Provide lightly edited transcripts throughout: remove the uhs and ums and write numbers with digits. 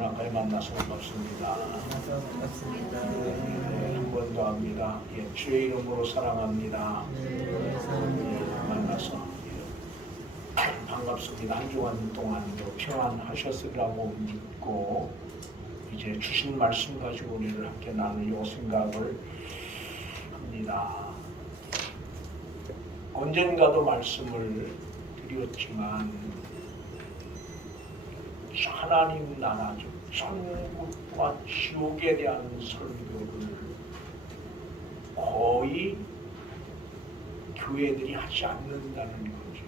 가까이 만나서 반갑습니다. 한 번 더 합니다. 주의 이름으로 사랑합니다. 만나서 반갑습니다. 한 주간 동안도 평안하셨으리라고 믿고 이제 주신 말씀 가지고 우리를 함께 나누려고 생각을 합니다. 언젠가도 말씀을 드렸지만 하나님 나라, 천국과 지옥에 대한 설교를 거의 교회들이 하지 않는다는 거죠.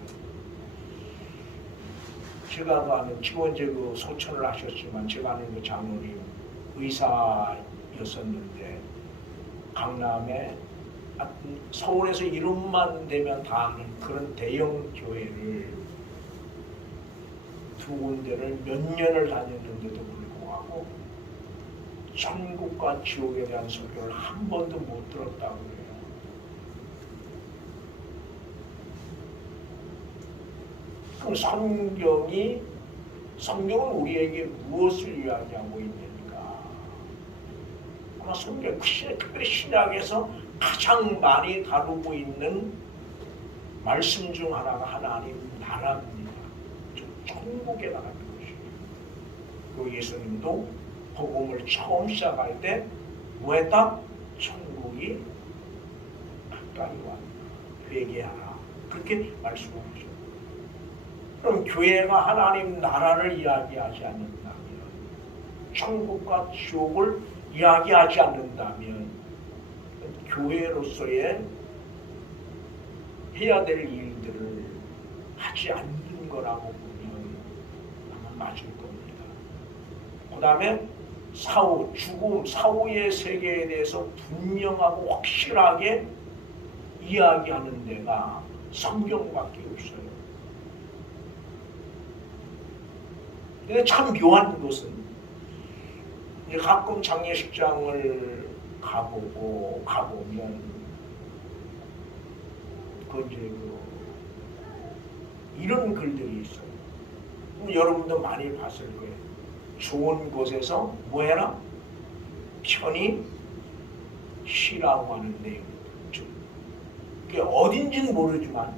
제가 아는 지금 이제 그 소천을 하셨지만 제가 아는 그 장로님 의사였었는데 강남에 서울에서 이름만 되면 다 아는 그런 대형 교회를 두 군데를 몇 년을 다녔는데도 불구하고 천국과 지옥에 대한 설교를 한 번도 못 들었다고 해요. 그럼 성경은 우리에게 무엇을 이야기하고 있는가? 아마 성경, 특별히 신약에서 가장 많이 다루고 있는 말씀 중 하나가 하나님 나라입니다. 천국에 나가는 것이에요. 그 예수님도 복음을 처음 시작할 때 뭐했다? 천국이 가까이 왔다. 회개하라. 그렇게 말씀하셨죠. 그럼 교회가 하나님 나라를 이야기하지 않는다면, 천국과 지옥을 이야기하지 않는다면 교회로서의 해야 될 일들을 하지 않는 거라고 맞을 겁니다. 그 다음에 사후, 죽음, 사후의 세계에 대해서 분명하고 확실하게 이야기하는 데가 성경밖에 없어요. 근데 참 묘한 것은 이제 가끔 장례식장을 가보면 이런 글들이 있어요. 여러분도 많이 봤을 거예요. 좋은 곳에서 뭐해라? 편히 쉬라고 하는 내용이죠. 그게 어딘지는 모르지만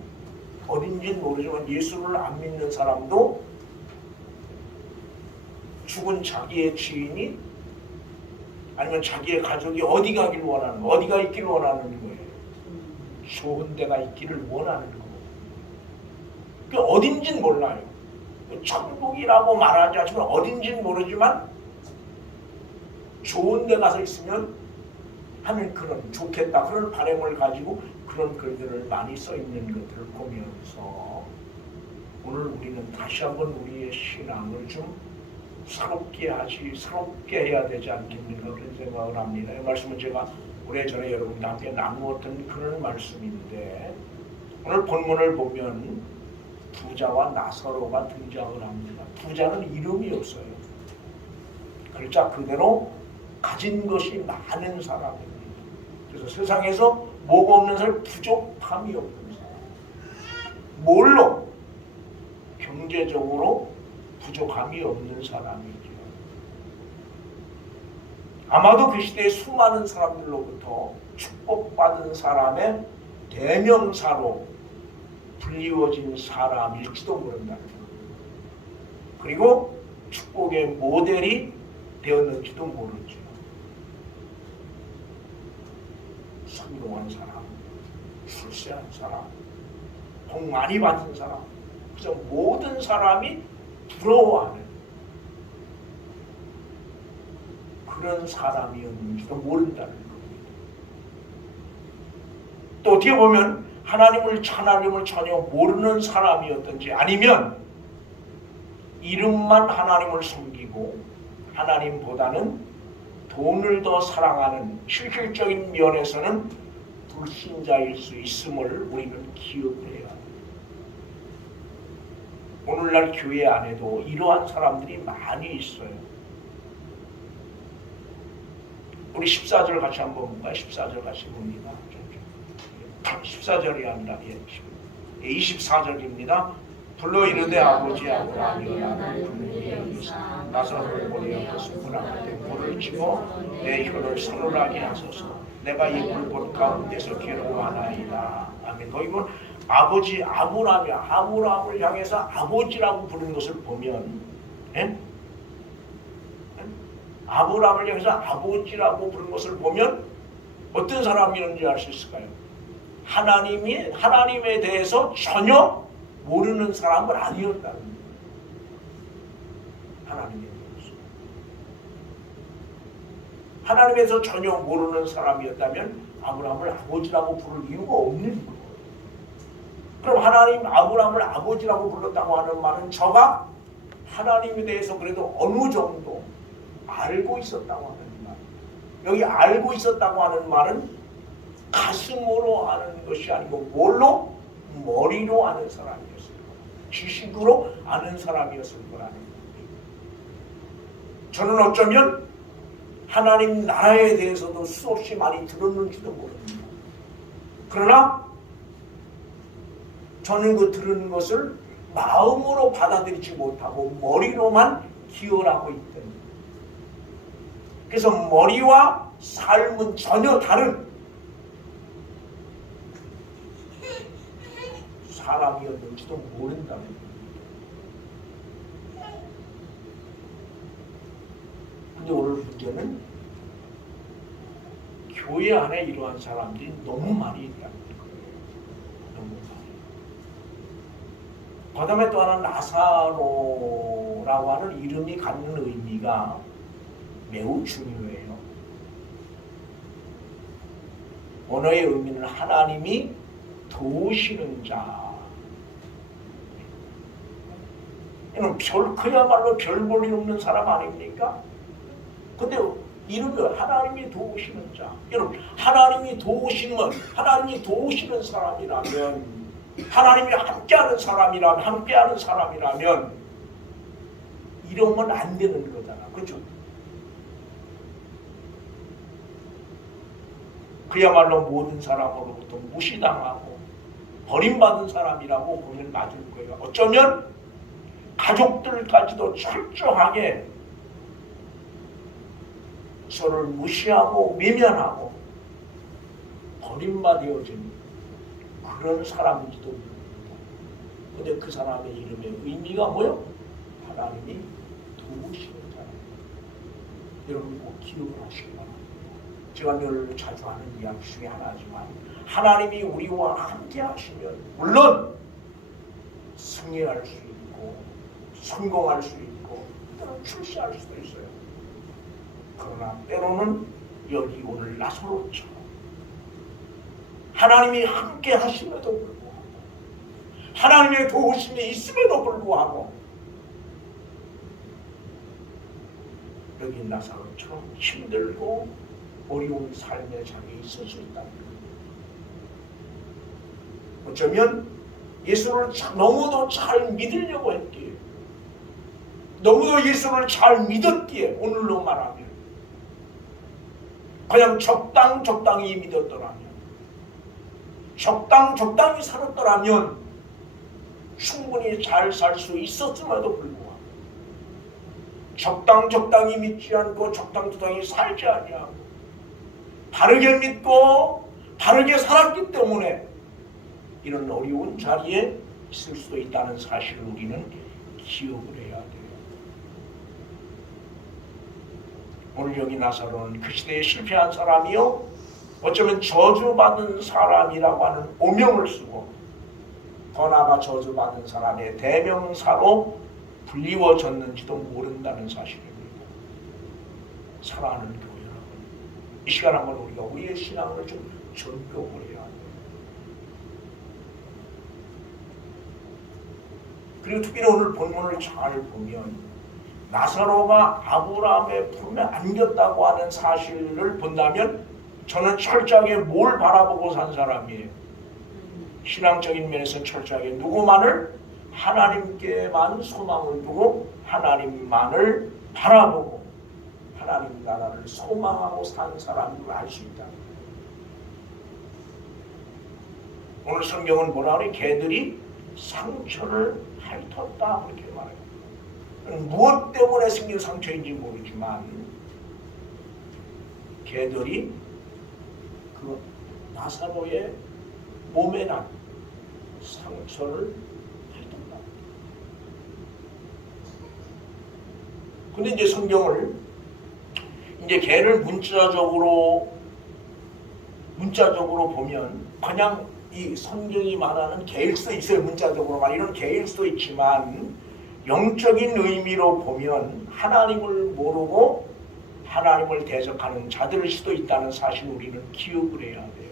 예수를 안 믿는 사람도 죽은 자기의 지인이 아니면 자기의 가족이 어디가 있기를 원하는 거예요. 좋은 데가 있기를 원하는 거예요. 그게 어딘지는 몰라요. 천국이라고 말하지 않지만 어딘지는 모르지만 좋은 데 가서 있으면 하는 그런 좋겠다 그런 바람을 가지고 그런 글들을 많이 써 있는 것들을 보면서 오늘 우리는 다시 한번 우리의 신앙을 좀 새롭게 해야 되지 않겠는가 그런 생각을 합니다. 이 말씀은 제가 오래전에 여러분과 함께 나누었던 그런 말씀인데 오늘 본문을 보면 부자와 나사로가 등장을 합니다. 부자는 이름이 없어요. 글자 그대로 가진 것이 많은 사람입니다. 그래서 세상에서 뭐가 없는 사람, 부족함이 없는 사람. 뭘로? 경제적으로 부족함이 없는 사람이죠. 아마도 그 시대에 수많은 사람들로부터 축복받은 사람의 대명사로 불리워진 사람일지도 모른다는 것. 그리고 축복의 모델이 되었는지도 모르죠. 성공한 사람, 출세한 사람, 복 많이 받은 사람, 그래서 모든 사람이 부러워하는 그런 사람이었는지도 모른다는 겁니다. 또 어떻게 보면 하나님을 전혀 모르는 사람이었든지 아니면 이름만 하나님을 섬기고 하나님보다는 돈을 더 사랑하는 실질적인 면에서는 불신자일 수 있음을 우리는 기억해야 합니다. 오늘날 교회 안에도 이러한 사람들이 많이 있어요. 우리 14절 같이 한번 볼까요? 14절 같이 봅니다. 14절이 아니라 24절입니다. 불러 이르되 아버지 아브라함이여 나를 불리려 이상 나사로를 보내어 그 문 앞에 물을 주어 내 혀를 서늘하게 하소서. 내가 이 물본 가운데서 괴로워하나이다. 아멘. 이건 아버지 아브라함을 향해서 아버지라고 부르는 것을 보면, 예? 아브라함을 향해서 아버지라고 부르는 것을 보면 어떤 사람이었는지 알 수 있을까요? 하나님에 대해서 전혀 모르는 사람은 아니었다는 거예요. 하나님에서 전혀 모르는 사람이었다면 아브라함을 아버지라고 부를 이유가 없는 거예요. 그럼 아브라함을 아버지라고 불렀다고 하는 말은 저가 하나님에 대해서 그래도 어느 정도 알고 있었다고 하는 말. 여기 알고 있었다고 하는 말은 가슴으로 아는 것이 아니고 뭘로? 머리로 아는 사람이었을 거라. 지식으로 아는 사람이었을 거라는 거예요. 저는 어쩌면 하나님 나라에 대해서도 수없이 많이 들었는지도 모릅니다. 그러나 저는 그 들은 것을 마음으로 받아들이지 못하고 머리로만 기억하고 있던. 그래서 머리와 삶은 전혀 다른 사람이었는지도 모른다는 거예요. 근데 오늘 문제는 교회 안에 이러한 사람들이 너무 많이 있다는 거예요. 너무 많이. 그 다음에 또 하나는 나사로라고 하는 이름이 갖는 의미가 매우 중요해요. 언어의 의미는 하나님이 도우시는 자. 이는 그야말로 별 볼 일 없는 사람 아닙니까? 근데 이름이 하나님이 도우시는 자. 여러분, 하나님이 도우시는 사람이라면, 하나님이 함께하는 사람이라면 이러면 안 되는 거잖아. 그렇죠? 그야말로 모든 사람으로부터 무시당하고 버림받은 사람이라고 보면 맞을 거예요. 어쩌면 가족들까지도 철저하게 서로를 무시하고 외면하고 버림받아진 그런 사람인지도 모릅니다. 근데 그 사람의 이름의 의미가 뭐요? 하나님이 도우시는 사람. 여러분 꼭 기억을 하시기 바랍니다. 제가 늘 자주 하는 이야기 중에 하나지만 하나님이 우리와 함께 하시면 물론 승리할 수 있고 성공할 수 있고 때로는 출세할 수도 있어요. 그러나 때로는 여기 오늘 나사로처럼 하나님이 함께 하심에도 불구하고 하나님의 도우심이 있음에도 불구하고 여기 나사로처럼 힘들고 어려운 삶의 장에 있을 수 있다는 거예요. 어쩌면 예수를 너무도 잘 믿으려고 했기에 너무도 예수를 잘 믿었기에 오늘로 말하면 그냥 적당히 믿었더라면 적당히 살았더라면 충분히 잘 살 수 있었음에도 불구하고 적당히 믿지 않고 적당히 살지 아니하고 바르게 믿고 바르게 살았기 때문에 이런 어려운 자리에 있을 수도 있다는 사실을 우리는 기억을 해야 돼요. 오늘 여기 나사로는 그 시대에 실패한 사람이요 어쩌면 저주받은 사람이라고 하는 오명을 쓰고 더 나아가 저주받은 사람의 대명사로 불리워졌는지도 모른다는 사실입니다. 사랑하는 교회 여러분, 이 시간 한번 우리가 우리의 신앙을 좀 점검을 해야 돼요. 그리고 특별히 오늘 본문을 잘 보면 나사로가 아브라함의 품에 안겼다고 하는 사실을 본다면 저는 철저하게 뭘 바라보고 산 사람이에요. 신앙적인 면에서 철저하게 누구만을 하나님께만 소망을 두고 하나님만을 바라보고 하나님 나라를 소망하고 산 사람으로 알 수 있다. 오늘 성경은 뭐라 그래? 개들이 상처를 핥았다 그렇게 말해요. 무엇 때문에 생긴 상처인지 모르지만 개들이 그 나사로의 몸에 난 상처를 핥는다. 근데 이제 성경을 이제 개를 문자적으로 보면 그냥 이 성경이 말하는 개일 수도 있어요. 문자적으로 말 이런 개일 수도 있지만 영적인 의미로 보면 하나님을 모르고 하나님을 대적하는 자들일 수도 있다는 사실 우리는 기억을 해야 돼요.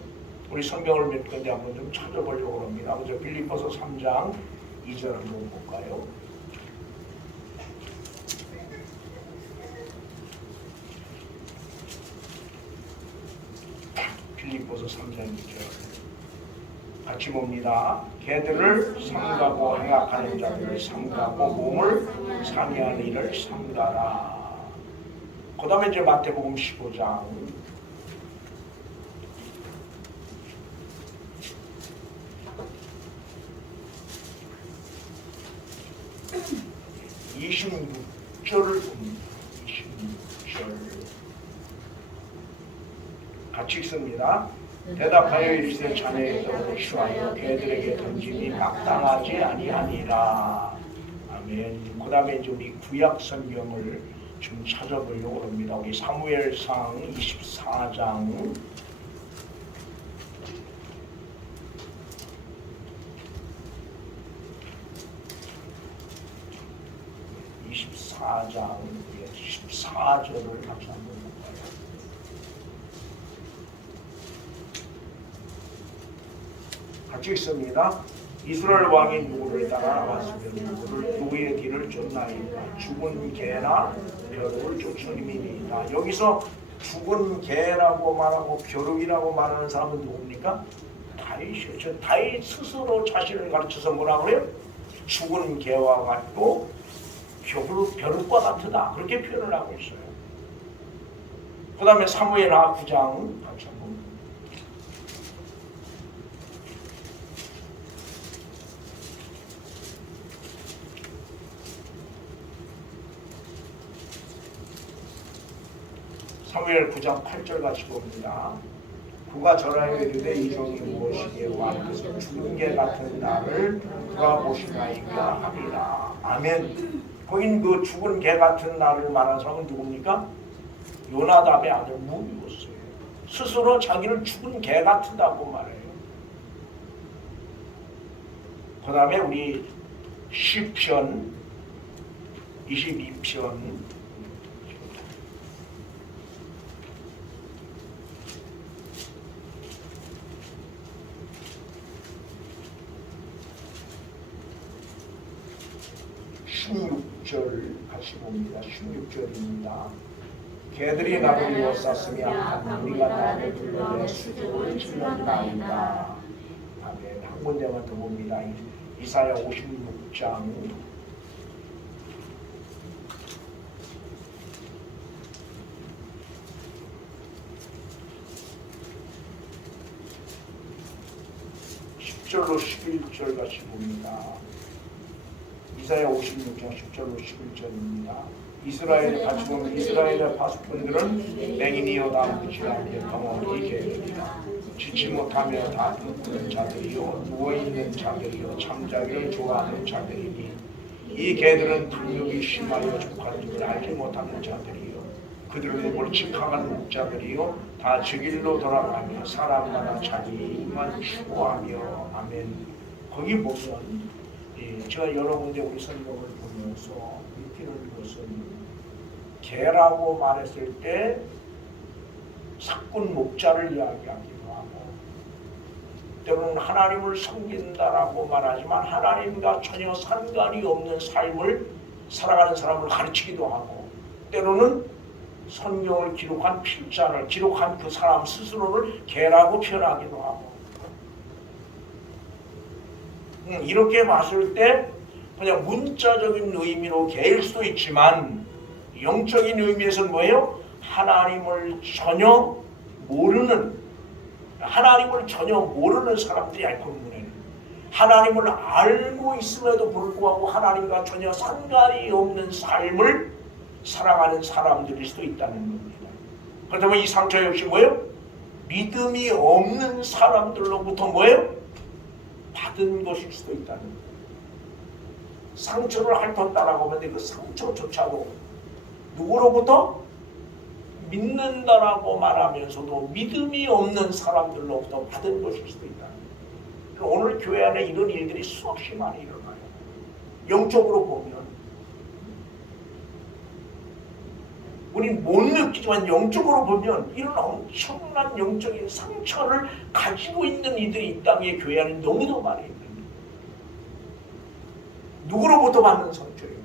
우리 성경을 몇 군데 한번 좀 찾아보려고 합니다. 먼저 빌립보서 3장 2절 한번 볼까요? 빌립보서 3장 2절 같이 봅니다. 개들을 삼가고 행악하는 자들을 삼가고 몸을 상해하는 이를 삼가라. 그 다음에 이제 마태복음 15장 26절을 봅니다. 26절 같이 읽습니다. 대답하여 이르시되 자네에서 취하여 개들에게 던짐이 마땅하지 아니하니라. 아멘. 그 다음에 이제 우리 구약 성경을 좀 찾아보려고 합니다. 우리 사무엘상 24장 14장 14절을 같이 한번 볼까요? 같이 읽습니다. 이스라엘 왕이 누구를 따라 나왔으면 누구의 뒤를 쫓나이다. 죽은 개나 벼룩을 쫓으림이니이다. 여기서 죽은 개라고 말하고 벼룩이라고 말하는 사람은 누굽니까? 다윗이죠. 다윗 스스로 자신을 가르쳐서 뭐라 그래요? 죽은 개와 같고 벼룩과 같으다. 그렇게 표현을 하고 있어요. 그 다음에 사무엘하 9장 같이 한번 사무엘 9장 8절 같이 봅니다. 그가 전하여 이르되 이 종이 무엇이기에 왕께서 죽은 개 같은 나를 그가 보시나이까 하리라. 아멘. 거긴 그 죽은 개 같은 나를 말한 사람은 누굽니까? 요나답의 아들 무비보스예요. 스스로 자기를 죽은 개 같다고 말해요. 그 다음에 우리 시편 22편 16절 같이 봅니다. 16절입니다. 개들이 나를 이어쌌으며 우리가 나를 불러 내 수족을 찔렀나이다. 아멘. 한 군데만 더 봅니다. 이사야 56장 10절로 11절 같이 봅니다. 이사야 56장 10절로 11절입니다. 이스라엘의 같이 보면 이스라엘의 파수꾼들은 맹인이여 남부지 않게 덩어리 개들이라. 지치 못하며 다 굶는 자들이요 누워있는 자들이요 잠자기를 좋아하는 자들이니 이 개들은 탐욕이 심하여 족한 줄을 알지 못하는 자들이요 그들은 몰칙한 목자들이요 다 저 길로 돌아가며 사람마다 자기만 추구하며 아멘. 거기 보면 제가 여러 군데 우리 성경을 보면서 느끼는 것은 개라고 말했을 때 사꾼 목자를 이야기하기도 하고 때로는 하나님을 섬긴다라고 말하지만 하나님과 전혀 상관이 없는 삶을 살아가는 사람을 가르치기도 하고 때로는 성경을 기록한 필자를 기록한 그 사람 스스로를 개라고 표현하기도 하고 이렇게 봤을 때 그냥 문자적인 의미로 개일 수도 있지만 영적인 의미에서는 뭐예요? 하나님을 전혀 모르는 사람들이 알고 있는 하나님을 알고 있음에도 불구하고 하나님과 전혀 상관이 없는 삶을 살아가는 사람들일 수도 있다는 겁니다. 그렇다면 이 상처 역시 뭐예요? 믿음이 없는 사람들로부터 뭐예요? 받은 것일 수도 있다는 거예요. 상처를 핥았다라고 하는데 그 상처조차도 누구로부터? 믿는다라고 말하면서도 믿음이 없는 사람들로부터 받은 것일 수도 있다. 오늘 교회 안에 이런 일들이 수없이 많이 일어나요. 영적으로 보면 우린 못 느끼지만 영적으로 보면 이런 엄청난 영적인 상처를 가지고 있는 이들이 이 땅에 교회 안에 너무도 많이 있는 거예요. 누구로부터 받는 상처예요?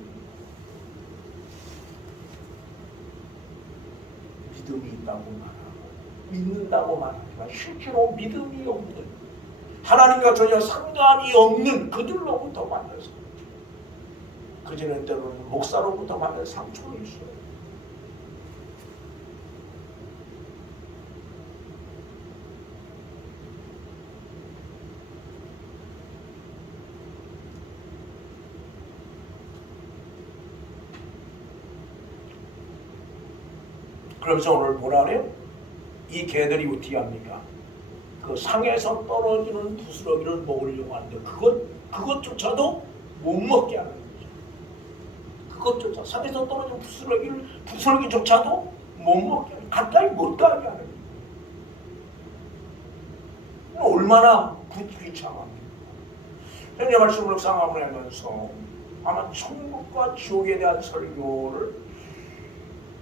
믿음이 있다고 말하고 믿는다고 말하지만 실제로 믿음이 없는, 하나님과 전혀 상관이 없는 그들로부터 받는 상처, 그전에 때로는 목사로부터 받는 상처가 있어요. 그러면서 오늘 뭐라 그래요? 이 개들이 어떻게 합니까? 그 상에서 떨어지는 부스러기를 먹으려고 하는데 그것조차도 못 먹게 하는 거죠. 그것조차 상에서 떨어진 부스러기조차도 못 먹게 하는, 가까이 못 가게 하는 거예요. 얼마나 귀찮합니까? 현재 말씀을 묵상함을 하면서 아마 천국과 지옥에 대한 설교를,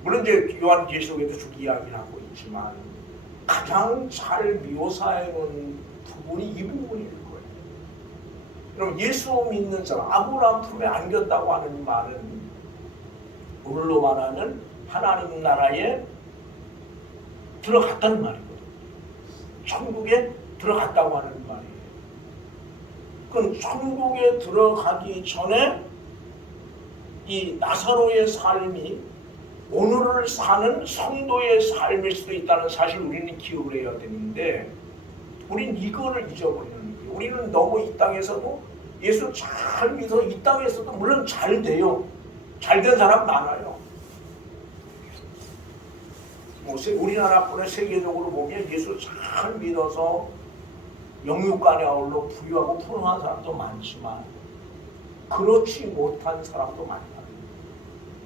물론 이제 요한계시록에도 쭉 이야기를 하고 있지만 가장 잘 묘사해놓은 부분이 이 부분일 거예요. 그럼 예수 믿는 사람, 아브라함 품에 안겼다고 하는 말은 오늘로 말하는 하나님 나라에 들어갔다는 말이거든요. 천국에 들어갔다고 하는 말이에요. 그럼 천국에 들어가기 전에 이 나사로의 삶이 오늘을 사는 성도의 삶일 수도 있다는 사실을 우리는 기억을 해야 되는데, 우리는 이거를 잊어버리는 거예요. 우리는 너무 이 땅에서도 예수 잘 믿어, 이 땅에서도 물론 잘 돼요. 잘 된 사람 많아요. 우리나라뿐에 세계적으로 보면 예수 잘 믿어서 영육간에 아울러 부유하고 풍성한 사람도 많지만 그렇지 못한 사람도 많다.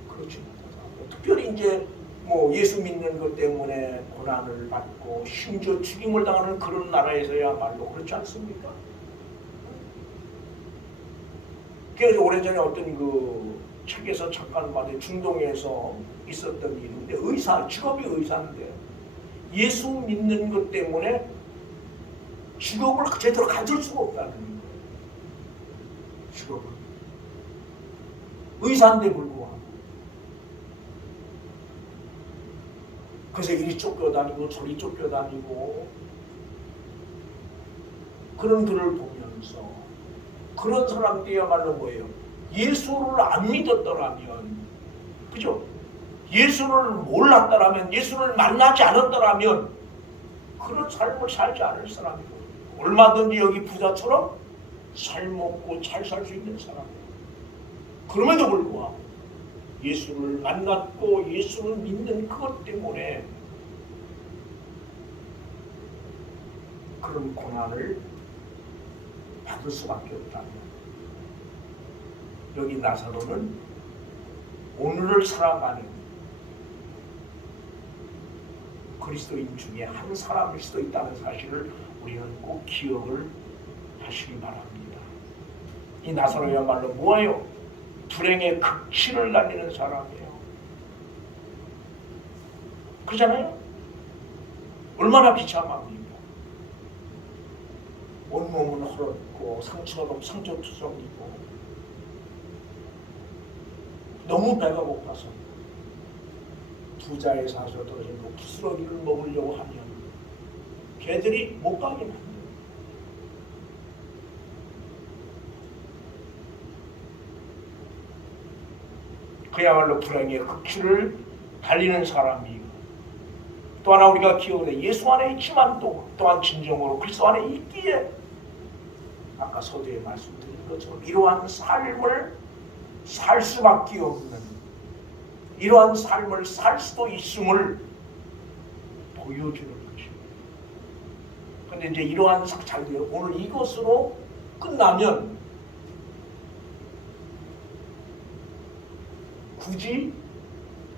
그렇지 못한 사람. 특별히 이제 뭐 예수 믿는 것 때문에 고난을 받고 심지어 죽임을 당하는 그런 나라에서야말로 그렇지 않습니까? 그래서 오래전에 어떤 그 책에서 잠깐 봤는데 중동에서 있었던 일인데, 직업이 의사인데 예수 믿는 것 때문에 직업을 제대로 가질 수가 없다는 거예요. 직업을. 의사인데 불구하고. 그래서 이리 쫓겨다니고 저리 쫓겨다니고 그런 글을 보면서 그런 사람들이야말로 뭐예요? 예수를 안 믿었더라면, 그죠? 예수를 몰랐더라면, 예수를 만나지 않았더라면 그런 삶을 살지 않을 사람이고, 얼마든지 여기 부자처럼 잘 먹고 잘 살 수 있는 사람이에요. 그럼에도 불구하고 예수를 만났고 예수를 믿는 그것 때문에 그런 고난을 받을 수밖에 없다면, 여기 나사로는 오늘을 살아가는 그리스도인 중에 한 사람일 수도 있다는 사실을 우리는 꼭 기억을 하시기 바랍니다. 이 나사로야말로 뭐예요? 불행의 극치를 날리는 사람이에요. 그렇잖아요? 얼마나 비참합니까? 온몸은 헐었고 상처투성이고 너무 배가 고파서 부자의 사서 떨어진 그 부스러기를 먹으려고 하면 개들이 못 가게 합니다. 그야말로 불행의 극치를 달리는 사람이고, 또 하나 우리가 기억을 해, 예수 안에 있지만 또한 진정으로 그리스도 안에 있기에 아까 서두에 말씀드린 것처럼 이러한 삶을 살 수밖에 없는, 이러한 삶을 살 수도 있음을 보여주는 것입니다. 그런데 이제 이러한 삭찰들 오늘 이것으로 끝나면 굳이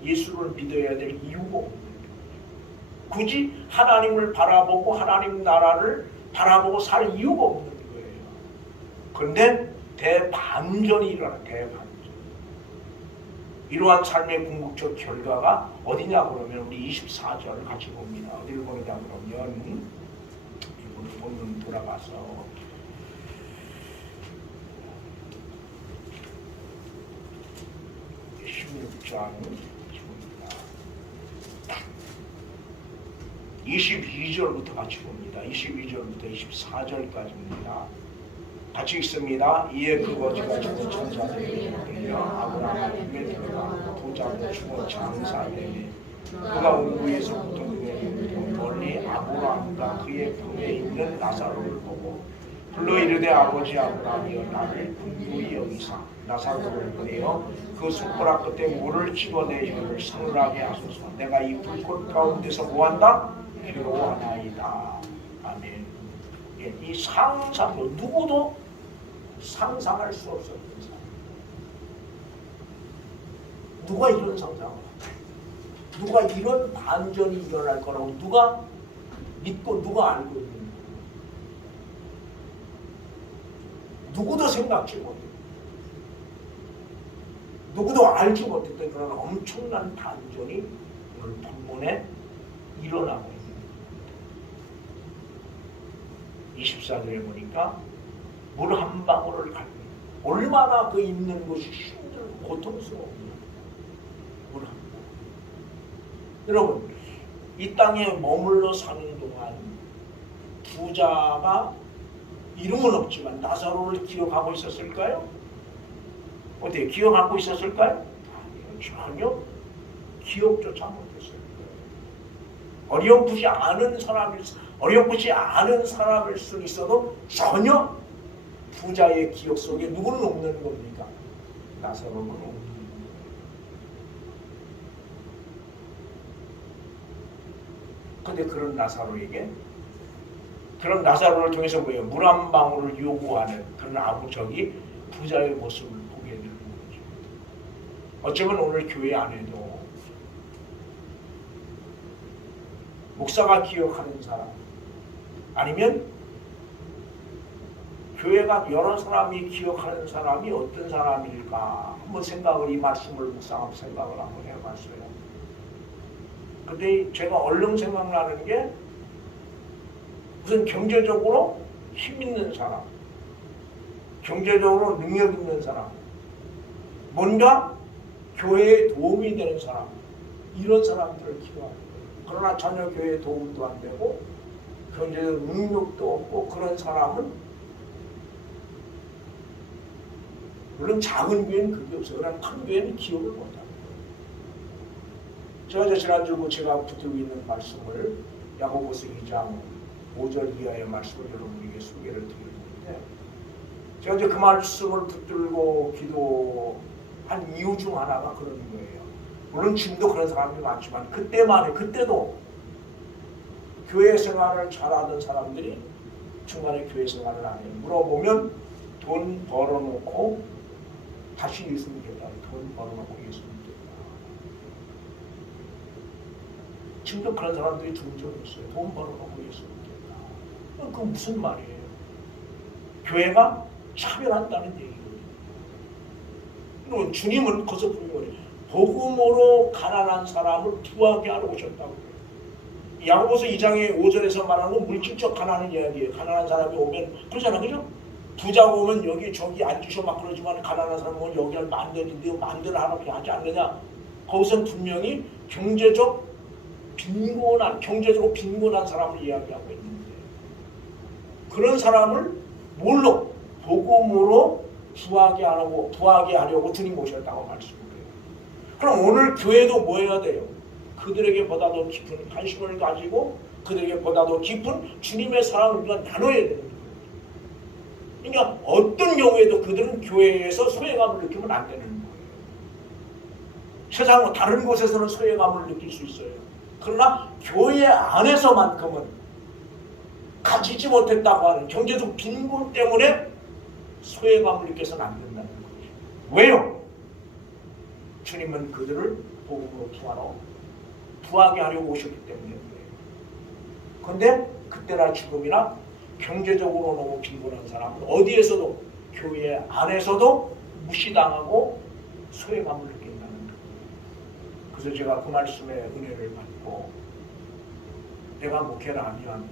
예수를 믿어야 될 이유가 없는 거예요. 굳이 하나님을 바라보고 하나님 나라를 바라보고 살 이유가 없는 거예요. 그런데 대반전이 일어나. 대반전. 이러한 삶의 궁극적 결과가 어디냐 그러면 우리 24절 같이 봅니다. 어디를 보느냐 그러면 본문 돌아가서 16장 22절부터 같이 봅니다. 22절부터 24절까지입니다. 같이 읽습니다. 이에 그 거지가 죽은 천사들에게 들려 아브라함의 품에 들어가 도장을 주고 장사되매 그가 우에서부터 멀리 아브라함과 그의 품에 있는 나사로를 보고 불러 이르되 아버지 아브라함이여 나를 긍휼히 여기사 나사로를 보내어 그 숟가락 끝에 물을 집어내 저를 서늘하게 하소서. 내가 이 불꽃 가운데서 뭐한다? 괴로워하나이다. 아멘. 이 상상도 누구도 상상할 수 없었던 사람. 누가 이런 상상을 누가 이런 반전이 일어날 거라고 누가 믿고 누가 알고 있는 거예요. 누구도 생각지 못했고 누구도 알지 못했던 그런 엄청난 반전이 오늘 본문에 일어나고 있는 24절에 보니까 물 한 방울을 갈면 얼마나 그 입는 것이 힘들고 고통스러운 물 한 방울. 여러분 이 땅에 머물러 사는 동안 부자가 이름은 없지만 나사로를 기억하고 있었을까요? 어떻게 기억하고 있었을까요? 아니요, 전혀 기억조차 못했어요. 어렴풋이 아는 사람일 수 있어도 전혀 부자의 기억 속에 누구는 없는 겁니까? 나사로는 없는 겁니다. 그런데 그런 나사로를 통해서 뭐예요? 물 한 방울을 요구하는 그런 아부적이 부자의 모습을 보게 되는 거죠. 어쩌면 오늘 교회 안에도 목사가 기억하는 사람 아니면 교회가 여러 사람이 기억하는 사람이 어떤 사람일까 한번 이 말씀을 묵상하고 생각을 한번 해봤어요. 근데 제가 얼른 생각나는 게 우선 경제적으로 힘 있는 사람, 경제적으로 능력 있는 사람, 뭔가 교회에 도움이 되는 사람, 이런 사람들을 기도하는 거예요. 그러나 전혀 교회에 도움도 안 되고 경제적 능력도 없고 그런 사람은 물론 작은 교회는 그게 없어요. 그러나 큰 교회는 기억을 못합니다. 제가 지난주 제가 붙들고 있는 말씀을 야고보서 2장 5절 이하의 말씀을 여러분에게 소개를 드리는데 제가 이제 그 말씀을 붙들고 기도한 이유 중 하나가 그런 거예요. 물론 지금도 그런 사람이 많지만 그때도 교회 생활을 잘하던 사람들이 중간에 교회 생활을 안 해요. 물어보면 돈 벌어놓고 다시 예수 믿겠다. 돈 벌어놓고 예수 믿겠다. 지금도 그런 사람들이 종종 있어요. 돈 벌어놓고 예수 믿겠다. 그건 무슨 말이에요? 교회가 차별한다는 얘기거든요. 주님은 거기서 분명히 복음으로 가난한 사람을 부하게 하러 오셨다고 해요. 야고보서 2장의 5절에서 말하는 건 물질적 가난의 이야기예요. 가난한 사람이 오면 그러잖아, 그죠? 부자가 오면 여기 저기 앉으셔 막 그러지만 가난한 사람은 오면 여기 하면 마음대로 마음대로 하라고 하지 않느냐? 거기서 분명히 경제적으로 빈곤한 사람을 이야기하고 있는데 그런 사람을 뭘로? 복음으로 부하게 하려고 주님 오셨다고 말씀해요. 그럼 오늘 교회도 뭐 해야 돼요? 그들에게 보다 더 깊은 관심을 가지고 그들에게 보다 더 깊은 주님의 사랑을 우리가 나눠야 되는 거예요. 그러니까 어떤 경우에도 그들은 교회에서 소외감을 느끼면 안 되는 거예요. 세상 다른 곳에서는 소외감을 느낄 수 있어요. 그러나 교회 안에서만큼은 가지지 못했다고 하는 경제적 빈곤 때문에 소외감을 느껴서는 안 된다는 거죠. 왜요? 주님은 그들을 복음으로 부하게 하려고 오셨기 때문에 그래요. 그런데 그때나 지금이나 경제적으로 너무 빈곤한 사람은 어디에서도 교회 안에서도 무시당하고 소외감을 느낀다는 거예요. 그래서 제가 그 말씀에 은혜를 받고 내가 목회를 하면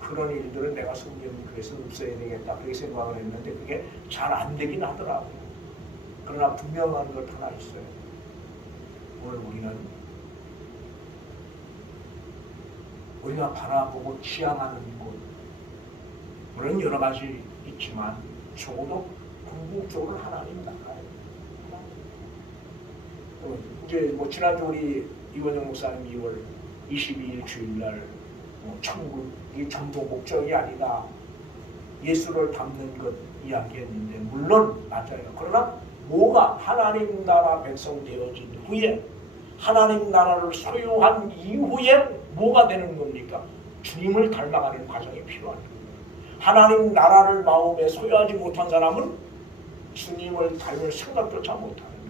그런 일들은 내가 성경교회에서 없애야 되겠다 그렇게 생각을 했는데 그게 잘 안 되긴 하더라고요. 그러나 분명한 것 하나 있어요. 오늘 우리가 바라보고 지향하는 곳 물론 여러 가지 있지만 적어도 궁극적으로 하나님 나라예요. 이제 지난주 우리 이원영 목사님 2월 22일 주일날 천국이 전부 목적이 아니다. 예수를 닮는 것 이야기했는데 물론 맞아요. 그러나 뭐가 하나님 나라 백성 되어진 후에 하나님 나라를 소유한 이후에 뭐가 되는 겁니까? 주님을 닮아가는 과정이 필요한 거예요. 하나님 나라를 마음에 소유하지 못한 사람은 주님을 닮을 생각조차 못하는 거예요.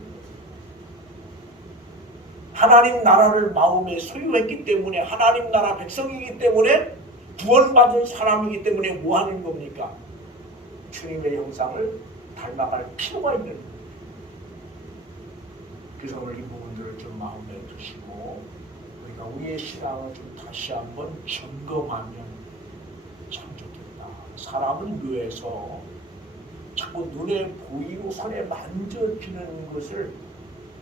하나님 나라를 마음에 소유했기 때문에 하나님 나라 백성이기 때문에 구원받은 사람이기 때문에 뭐 하는 겁니까? 주님의 형상을 닮아갈 필요가 있는 거예요. 그래서 오늘 이 부분들을 좀 마음에 두시고 우리가 우리의 신앙을 좀 다시 한번 점검하면 참 좋겠다. 사람은 묘해서 자꾸 눈에 보이고 손에 만져지는 것을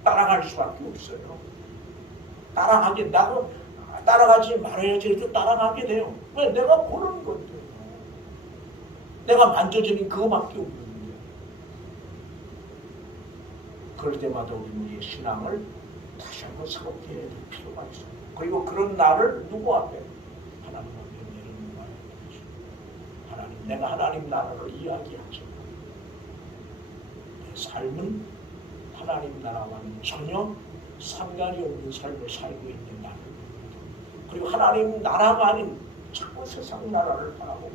따라갈 수밖에 없어요. 따라가지 말아야지 이렇게 따라가게 돼요. 왜? 내가 보는 건데. 내가 만져지는 그거밖에 없는데. 그럴 때마다 우리의 신앙을 다시 한번 새롭게 해야 될 필요가 있어요. 그리고 그런 나를 누구 앞에? 하나님 앞에 내려놓아야 되죠. 하나님, 내가 하나님 나라를 이야기하죠. 내 삶은 하나님 나라와는 전혀 상관이 없는 삶을 살고 있는 나를. 그리고 하나님 나라가 아닌 자꾸 세상 나라를 바라보고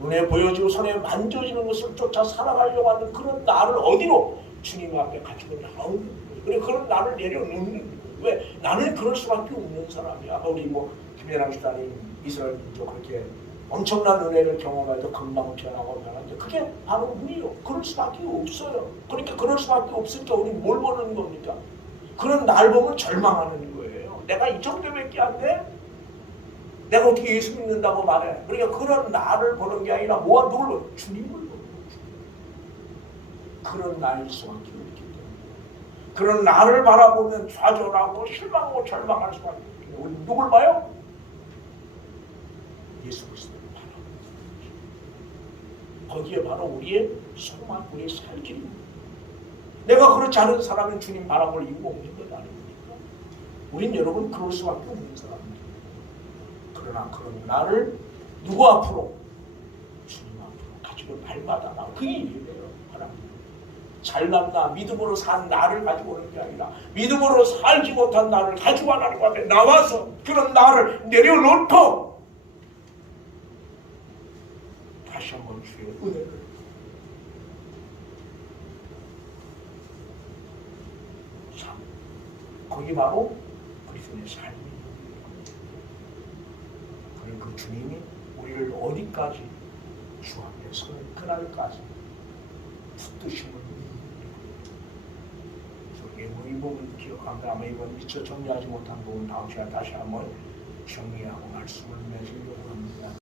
눈에 보여지고 손에 만져지는 것을 쫓아 살아가려고 하는 그런 나를 어디로? 주님 앞에 가지고 나오는 거예요. 그리고 그런 나를 내려놓는 거예요. 왜? 나는 그럴 수밖에 없는 사람이야. 우리 김연아 집사님 이스라엘 민족 그렇게 엄청난 은혜를 경험해도 금방 변하고 변하는데 그게 바로 우리요. 그럴 수밖에 없어요. 그러니까 그럴 수밖에 없으니까 우리 뭘 보는 겁니까? 그런 날 보면 절망하는 거예요. 내가 이 정도밖에 안 돼? 내가 어떻게 예수 믿는다고 말해? 그러니까 그런 나를 보는 게 아니라 누굴 봐? 주님을 보는 거죠. 그런 나일 수밖에 없기 때문에 그런 나를 바라보면 좌절하고 실망하고 절망할 수밖에 없기 때문에 우리 누굴 봐요? 예수 그리스도를 바라보는 거죠. 거기에 바로 우리의 소망, 우리의 살 길입니다. 내가 그렇지 않은 사람은 주님 바라볼 이유가 없는 것 아닙니까? 우린 여러분 그럴 수밖에 없는 사람입니다. 그러나 그런 나를 누구 앞으로? 주님 앞으로 가지고 날마다 나 그게 일이에요. 하나님. 잘났나 믿음으로 산 나를 가지고 오는 게 아니라 믿음으로 살지 못한 나를 가지고 하나님 앞에 나와서 그런 나를 내려놓고 다시 한번 주의 은혜를 참 거기 바로 그리스도의 삶입니다. 그리고 그 주님이 우리를 어디까지 주 앞에 서는 그날까지 붙드심을 이 부분 기억합니다. 아마 이번 미처 정리하지 못한 부분 다음 시간에 다시 한번 정리하고 말씀을 맺으려고 합니다.